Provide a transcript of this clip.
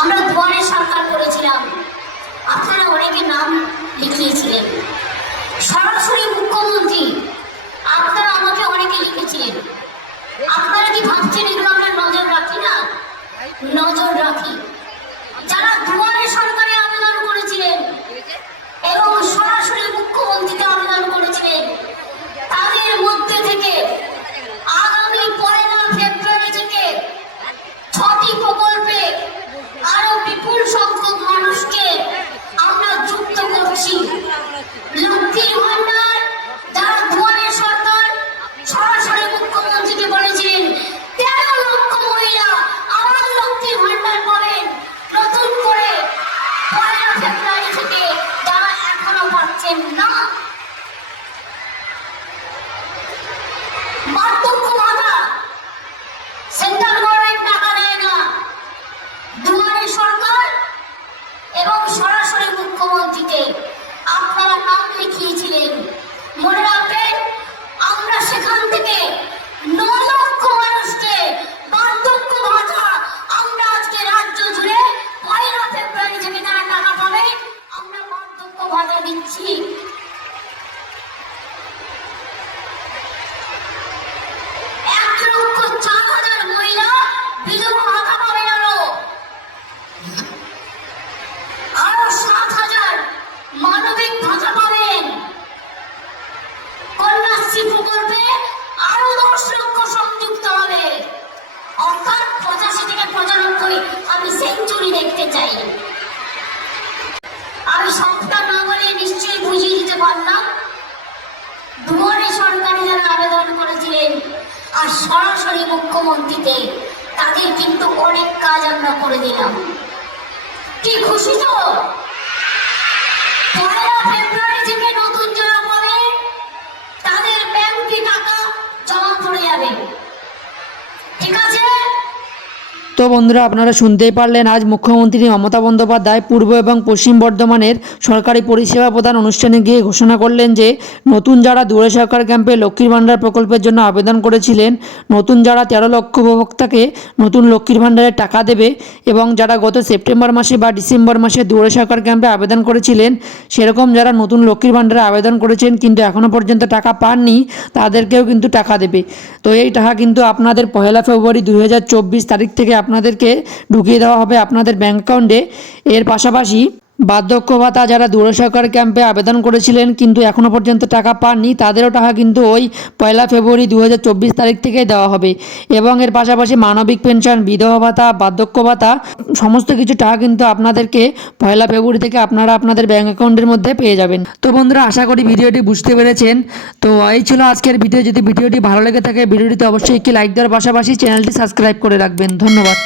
আমরা দুয়ারে সরকার করেছিলাম, আপনারা অনেকে নাম লিখিয়েছিলেন। সরাসরি মুখ্যমন্ত্রী আপনারা আমাকে অনেকে লিখেছিলেন। আপনারা কি ভাবছেন এগুলো আমরা নজর রাখি না? নজর রাখি। যারা দুয়ারে সরকারে আবেদন করেছিলেন এবং সরাসরি মুখ্যমন্ত্রীকে আবেদন করেছিলেন, তাদের মধ্যে থেকে আগামী 1 ফেব্রুয়ারি থেকে 6টি প্রকল্পে আরো বিপুল সংখ্যক মানুষকে আমরা যুক্ত করছি। লক্ষ্মীর ভান্ডার, যারা দুয়ারে সরকার সরাসরি মুখ্যমন্ত্রীকে বলেছিলেন 13 লক্ষ মহিলা আবার লক্ষ্মীর ভান্ডার পাবেন নতুন করে 1 ফেব্রুয়ারি থেকে, যারা এখনো পাচ্ছেন না। বার্ধক্য ভাতা, সেন্ট্রাল গভর্নমেন্ট টাকা দেয় না, দুয়ারে সরকার এবং সরাসরি মুখ্যমন্ত্রীকে আপনারা নাম লিখিয়েছিলেন। মনে রাখবেন, আমরা সেখান থেকে 9 লক্ষ মানুষকে বার্ধক্য ভাতা আমরা আজকে রাজ্য জুড়ে 1 ফেব্রুয়ারি থেকে যারা টাকা পাবে আমরা বার্ধক্য ভাতা দিচ্ছি। 1,04,000 মহিলা বিধবা ভাতা পাবেন, আরো 7,000 মানবিক ভাতা পাবেন। কন্যাশ্রী প্রকল্পে আরো 10 লক্ষ সংযুক্ত হবে, অর্থাৎ 85 থেকে 95 আমি সেঞ্চুরি দেখতে চাই। আমি সবটা না বলে নিশ্চয়ই বুঝিয়ে দিতে পারলাম। দুয়ারে সরকারে যারা আবেদন করেছিলেন আর সরাসরি মুখ্যমন্ত্রীতে, তাদের কিন্তু অনেক কাজ আমরা করে দিলাম। কি খুশি তো? 1 ফেব্রুয়ারি থেকে নতুন যারা পাবে তাদের ব্যাংকে টাকা জমা পড়ে যাবে। ঠিক আছে? তো বন্ধুরা, আপনারা শুনতেই পারলেন, আজ মুখ্যমন্ত্রী মমতা বন্দ্যোপাধ্যায় পূর্ব এবং পশ্চিম বর্ধমানের সরকারি পরিষেবা প্রদান অনুষ্ঠানে গিয়ে ঘোষণা করলেন যে নতুন যারা দুয়ারে সরকার ক্যাম্পে লক্ষ্মীর ভাণ্ডার প্রকল্পের জন্য আবেদন করেছিলেন, নতুন যারা 13 লক্ষ উপভোক্তাকে নতুন লক্ষ্মীর ভাণ্ডারের টাকা দেবে, এবং যারা গত সেপ্টেম্বর মাসে বা ডিসেম্বর মাসে দুয়ারে সরকার ক্যাম্পে আবেদন করেছিলেন, সেরকম যারা নতুন লক্ষ্মীর ভাণ্ডারে আবেদন করেছেন কিন্তু এখনও পর্যন্ত টাকা পাননি, তাদেরকেও কিন্তু টাকা দেবে। তো এই টাকা কিন্তু আপনাদের 1 ফেব্রুয়ারি 2024 তারিখ থেকে আপনাদেরকে ঢুকিয়ে দেওয়া হবে আপনাদের ব্যাংক অ্যাকাউন্টে। এর পাশাপাশি বার্ধক্য ভাতা যারা দুয়ারে সরকার ক্যাম্পে আবেদন করেছিলেন কিন্তু এখনও পর্যন্ত টাকা পাননি, তাদেরও টাকা কিন্তু ওই 1 ফেব্রুয়ারি 2024 তারিখ থেকে দেওয়া হবে। এবং এর পাশাপাশি মানবিক পেনশন, বিধবা ভাতা, বার্ধক্য ভাতা সমস্ত কিছু টাকা কিন্তু আপনাদেরকে 1 ফেব্রুয়ারি থেকে আপনারা আপনাদের ব্যাংক অ্যাকাউন্টের মধ্যে পেয়ে যাবেন। তো বন্ধুরা, আশা করি ভিডিওটি বুঝতে পেরেছেন। তো এই ছিল আজকের ভিডিও। যদি ভিডিওটি ভালো লেগে থাকে ভিডিওটিতে অবশ্যই একটি লাইক দেওয়ার পাশাপাশি চ্যানেলটি সাবস্ক্রাইব করে রাখবেন। ধন্যবাদ।